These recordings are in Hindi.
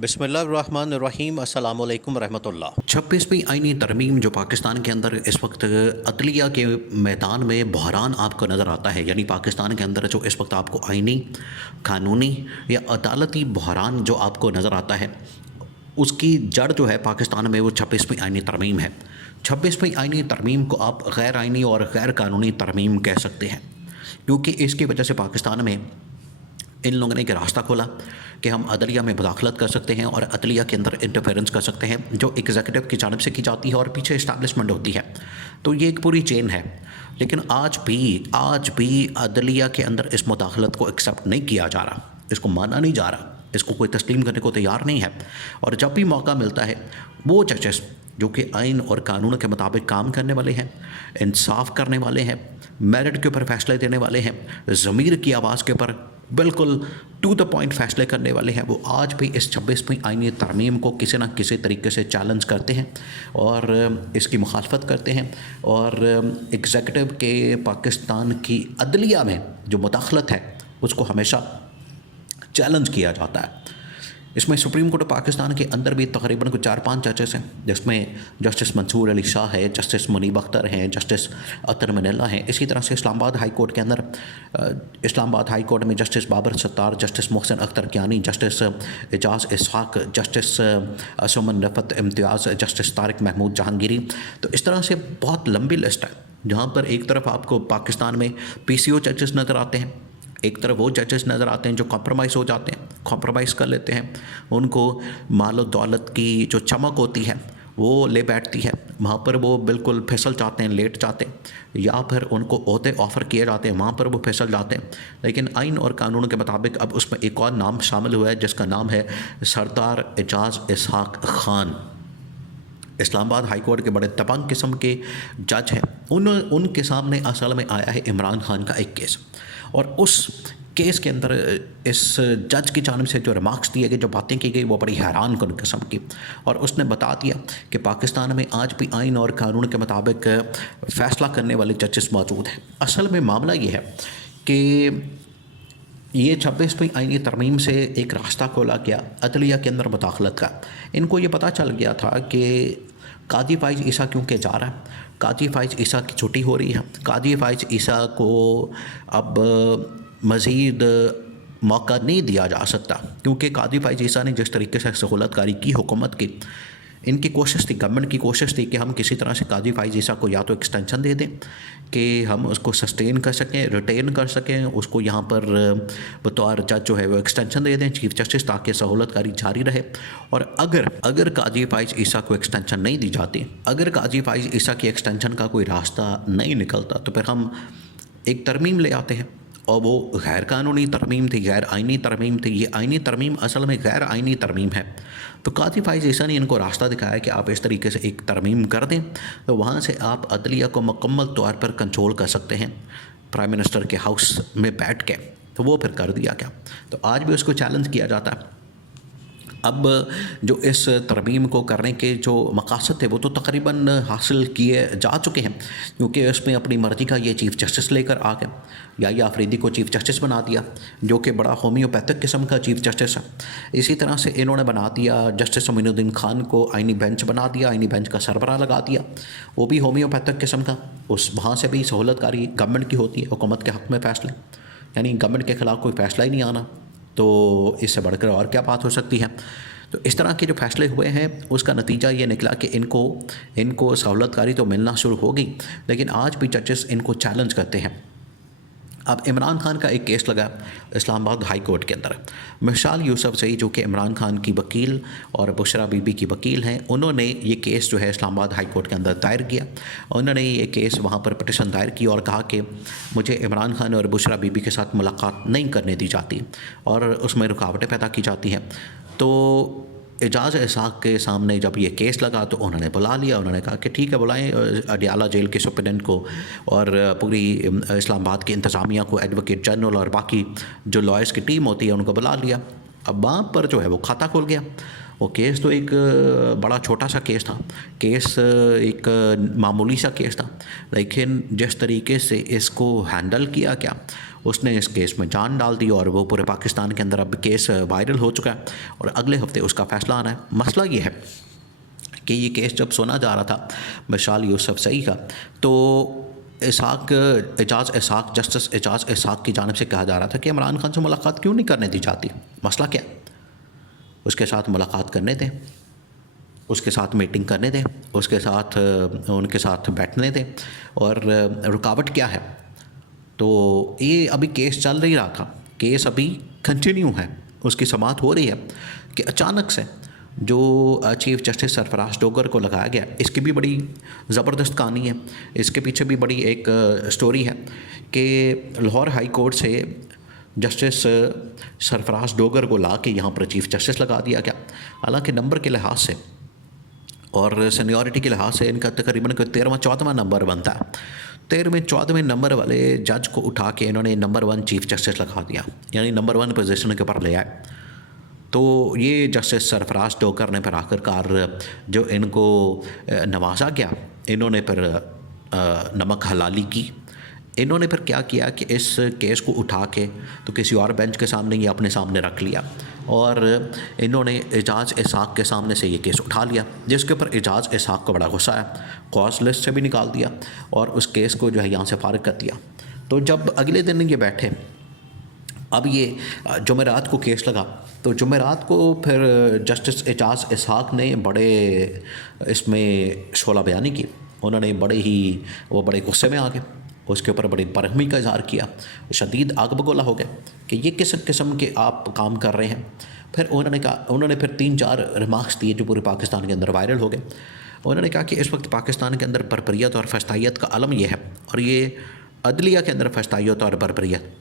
बिस्मिल्लाहिर्रहमानिर्रहीम अस्सलामु अलैकुम रहमतुल्लाह। 26वीं आईनी तरमीम जो पाकिस्तान के अंदर इस वक्त अदलिया के मैदान में बहरान आपको नज़र आता है, यानी पाकिस्तान के अंदर जो इस वक्त आपको आईनी, कानूनी या अदालती बहरान जो आपको नज़र आता है, उसकी जड़ जो है पाकिस्तान में वो 26वीं आईनी तरमीम है। 26वीं आईनी तरमीम को आप गैर आईनी और गैर कानूनी तरमीम कह सकते हैं, क्योंकि इसकी वजह से पाकिस्तान में इन लोगों ने एक रास्ता खोला कि हम अदलिया में मुदाखलत कर सकते हैं और अदलिया के अंदर इंटरफेरेंस कर सकते हैं जो एग्जीक्यूटिव की जानिब से की जाती है और पीछे इस्टेब्लिशमेंट होती है। तो ये एक पूरी चेन है, लेकिन आज भी अदलिया के अंदर इस मुदाखलत को एक्सेप्ट नहीं किया जा रहा, इसको माना नहीं जा रहा, इसको कोई तस्लीम करने को तैयार नहीं है। और जब भी मौका मिलता है वो जजेस जो कि आइन और कानून के मुताबिक काम करने वाले हैं, इंसाफ करने वाले हैं, मेरिट के ऊपर फैसले देने वाले हैं, ज़मीर की आवाज़ के ऊपर बिल्कुल टू द पॉइंट फैसले करने वाले हैं, वो आज भी इस 26वीं आईनी तरमीम को किसी न किसी तरीके से चैलेंज करते हैं और इसकी मुखालफत करते हैं। और एग्जीक्यूटिव के पाकिस्तान की अदलिया में जो मुदाखलत है उसको हमेशा चैलेंज किया जाता है। इसमें सुप्रीम कोर्ट पाकिस्तान के अंदर भी तकरीबन कुछ 4-5 जजेस हैं, जिसमें जस्टिस मंसूर अली शाह है, जस्टिस मुनीब अख्तर हैं, जस्टिस अतर मनीला हैं। इसी तरह से इस्लामाबाद हाई कोर्ट के अंदर इस्लामाबाद हाई कोर्ट में justice Babar Sattar, justice Mohsin Akhtar Kiyani, justice Ejaz Ishaq, justice Saman Rafat Imtiaz, justice Tariq Mahmood Jahangiri. तो इस तरह से बहुत लंबी लिस्ट है, जहाँ पर एक तरफ आपको पाकिस्तान में PCO जजेस नज़र आते हैं, एक तरफ वो जजेस नज़र आते हैं जो कॉम्प्रोमाइज़ हो जाते हैं, कॉम्प्रोमाइज़ कर लेते हैं, उनको माल दौलत की जो चमक होती है वो ले बैठती है, वहाँ पर वो बिल्कुल फिसल जाते हैं, लेट जाते हैं, या फिर उनको ओहदे ऑफ़र किए जाते हैं, वहाँ पर वो फिसल जाते हैं। लेकिन आइन और कानून के मुताबिक अब उसमें एक और नाम शामिल हुआ है जिसका नाम है सरदार एजाज इसहाक खान। इस्लामाबाद हाई कोर्ट के बड़े तबंग किस्म के जज हैं, उनके सामने असल में आया है इमरान खान का एक केस, और उस केस के अंदर इस जज की जानिब से जो रिमार्क्स दिए गए, जो बातें की गई, वो बड़ी हैरान कुन किस्म की। और उसने बता दिया कि पाकिस्तान में आज भी आइन और कानून के मुताबिक फ़ैसला करने वाले जजेस मौजूद हैं। असल में मामला ये है कि ये 26वीं आईनी तरमीम से एक रास्ता खोला गया अदलिया के अंदर मुदाखलत का। इनको ये पता चल गया था कि काजी फ़ाइज़ ईसा क्योंकि जा रहा है, काजी फ़ाइज़ ईसा की छुट्टी हो रही है, काजी फ़ाइज़ ईसा को अब मज़ीद मौका नहीं दिया जा सकता, क्योंकि काजी फ़ाइज़ ईसा ने जिस तरीके से सहूलतकारी की हुकूमत की, इनकी कोशिश थी, गवर्नमेंट की कोशिश थी कि हम किसी तरह से काजी फ़ाइज़ ईसा को या तो एक्सटेंशन दे दें कि हम उसको सस्टेन कर सकें, रिटेन कर सकें, उसको यहाँ पर बतौर जज जो है वो एक्सटेंशन दे दें चीफ़ जस्टिस, ताकि सहूलतकारी जारी रहे। और अगर काजी फ़ाइज़ ईसा को एक्सटेंशन नहीं दी जाती, अगर काजी फ़ाइज़ ईसा की एक्सटेंशन का कोई रास्ता नहीं निकलता, तो फिर हम एक तरमीम ले आते हैं, और वो गैर कानूनी तरमीम थी, गैर आइनी तरमीम थी। ये आइनी तरमीम असल में गैर आइनी तरमीम है। तो काजी फ़ाइज़ ईसा ने इनको रास्ता दिखाया कि आप इस तरीके से एक तरमीम कर दें, तो वहाँ से आप अदलिया को मुकम्मल तौर पर कंट्रोल कर सकते हैं प्राइम मिनिस्टर के हाउस में बैठ के। तो वो फिर कर दिया गया। तो आज भी उसको चैलेंज किया जाता है। अब जो इस तरमीम को करने के जो मकासद थे वो तो तकरीबन हासिल किए जा चुके हैं, क्योंकि उसमें अपनी मर्ज़ी का ये चीफ़ जस्टिस लेकर आ गया, या अफरीदी को चीफ़ जस्टिस बना दिया, जो कि बड़ा होम्योपैथिक किस्म का चीफ़ जस्टिस है। इसी तरह से इन्होंने बना दिया जस्टिस अमीनुद्दीन खान को आइनी बेंच बना दिया, आइनी बेंच का सरबराह लगा दिया, वो भी होम्योपैथिक किस्म का। उस वहाँ से भी सहूलतकारी गवर्नमेंट की होती है, हुकूमत के हक़ में फ़ैसले, यानी गवर्नमेंट के ख़िलाफ़ कोई फ़ैसला ही नहीं आना, तो इससे बढ़कर और क्या बात हो सकती है। तो इस तरह के जो फ़ैसले हुए हैं उसका नतीजा ये निकला कि इनको सहूलतकारी तो मिलना शुरू हो गई, लेकिन आज भी जजेस इनको चैलेंज करते हैं। अब इमरान खान का एक केस लगा इस्लामाबाद हाई कोर्ट के अंदर। मिसाल यूसुफज़ई जो कि इमरान खान की वकील और बुशरा बीबी की वकील हैं, उन्होंने ये केस जो है इस्लामाबाद हाई कोर्ट के अंदर दायर किया। उन्होंने ये केस वहाँ पर पिटिशन दायर की और कहा कि मुझे इमरान खान और बुशरा बीबी के साथ मुलाकात नहीं करने दी जाती और उसमें रुकावटें पैदा की जाती हैं। तो एजाज इसहाक के सामने जब ये केस लगा तो उन्होंने बुला लिया, उन्होंने कहा कि ठीक है, बुलाएं अडियाला जेल के सुप्रीडेंट को और पूरी इस्लामाबाद की इंतज़ामिया को, एडवोकेट जनरल और बाकी जो लॉयर्स की टीम होती है उनको बुला लिया। अब वहाँ पर जो है वो खाता खुल गया। वो केस तो एक बड़ा छोटा सा केस था, केस एक मामूली सा केस था, लेकिन जिस तरीके से इसको हैंडल किया गया उसने इस केस में जान डाल दी और वो पूरे पाकिस्तान के अंदर अब केस वायरल हो चुका है और अगले हफ्ते उसका फ़ैसला आना है। मसला ये है कि ये केस जब सुना जा रहा था मिसाल यूसुफज़ई का, तो जस्टिस एजाज इसाक की जानिब से कहा जा रहा था कि इमरान खान से मुलाकात क्यों नहीं करने दी जाती, मसला क्या, उसके साथ मुलाकात करने दें, उसके साथ मीटिंग करने दें, उसके साथ उनके साथ बैठने दें, और रुकावट क्या है। तो ये अभी केस चल ही रहा था, केस अभी कंटिन्यू है, उसकी समाअत हो रही है कि अचानक से जो चीफ़ जस्टिस सरफराज डोगर को लगाया गया, इसकी भी बड़ी ज़बरदस्त कहानी है। इसके पीछे भी बड़ी एक स्टोरी है कि लाहौर हाई कोर्ट से जस्टिस सरफराज डोगर को ला के यहाँ पर चीफ़ जस्टिस लगा दिया गया। हालांकि नंबर के लिहाज से और सीनियरिटी के लिहाज से इनका तकरीबन 13वां-14वां नंबर बनता है। 13वें-14वें नंबर वाले जज को उठा के इन्होंने नंबर 1 चीफ़ जस्टिस लगा दिया, यानी नंबर 1 पोजीशन के ऊपर ले आए। तो ये जस्टिस सरफराज डोगर ने फिर आखिरकार जो इनको नवाजा गया, इन्होंने फिर नमक हलाली की। इन्होंने फिर क्या किया कि इस केस को उठा के तो किसी और बेंच के सामने ये अपने सामने रख लिया और इन्होंने एजाज इसाक के सामने से ये केस उठा लिया, जिसके ऊपर एजाज इसाक को बड़ा गुस्सा आया, कॉज लिस्ट से भी निकाल दिया और उस केस को जो है यहाँ से फारिग कर दिया। तो जब अगले दिन ये बैठे, अब ये जुमेरात को केस लगा, तो जुमेरात को फिर जस्टिस एजाज इसाक ने बड़े इसमें शोला बयानी की। उन्होंने बड़े गुस्से में आ गए, उसके ऊपर बड़ी बरहमी का इज़हार किया, शदीद आग बगोला हो गया कि ये किस किस्म के आप काम कर रहे हैं। फिर उन्होंने फिर 3-4 रिमार्क्स दिए जो पूरे पाकिस्तान के अंदर वायरल हो गए। उन्होंने कहा कि इस वक्त पाकिस्तान के अंदर बरबरियत और फस्तायत का आलम ये है, और ये अदलिया के अंदर फस्तायत और बरबरियत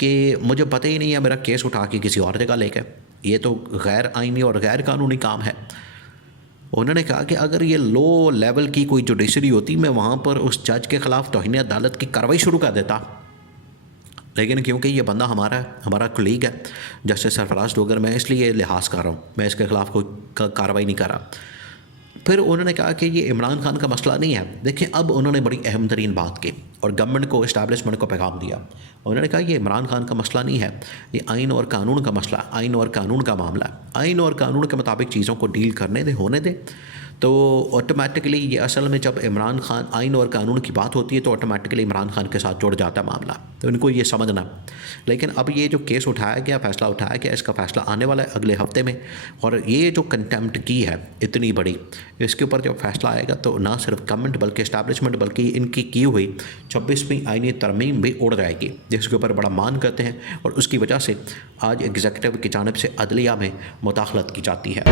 कि मुझे पता ही नहीं है, मेरा केस उठा के किसी और जगह ले गए, ये तो गैर आइनी और गैर कानूनी काम है। उन्होंने कहा कि अगर ये लो लेवल की कोई जुडिशरी होती, मैं वहाँ पर उस जज के ख़िलाफ़ तौहीन अदालत की कार्रवाई शुरू कर देता, लेकिन क्योंकि ये बंदा हमारा कुलीग है जस्टिस सरफराज डोगर, मैं इसलिए लिहाज कर रहा हूँ, मैं इसके ख़िलाफ़ कोई कार्रवाई नहीं कर रहा। फिर उन्होंने कहा कि ये इमरान खान का मसला नहीं है। देखिए, अब उन्होंने बड़ी अहम तरीन बात की और गवर्नमेंट को, इस्टेब्लिशमेंट को पैगाम दिया। उन्होंने कहा ये इमरान खान का मसला नहीं है, ये आइन और कानून का मसला है, आइन और कानून का मामला है। आइन और कानून के मुताबिक चीज़ों को डील करने दे, होने दे। तो ऑटोमेटिकली ये असल में जब इमरान खान, आइन और कानून की बात होती है तो ऑटोमेटिकली इमरान खान के साथ जुड़ जाता है मामला, तो इनको ये समझना। लेकिन अब ये जो केस उठाया गया, फ़ैसला उठाया गया, इसका फ़ैसला आने वाला है अगले हफ्ते में, और ये जो कंटेम्प्ट की है इतनी बड़ी, इसके ऊपर जब फ़ैसला आएगा तो ना सिर्फ गवर्नमेंट बल्कि इस्टेब्लिशमेंट बल्कि इनकी की हुई 26वीं आईनी तरमीम भी उड़ जाएगी, जिसके ऊपर बड़ा मान करते हैं, और उसकी वजह से आज एग्जीक्यूटिव की जानिब से अदलिया में मुदाखलत की जाती है।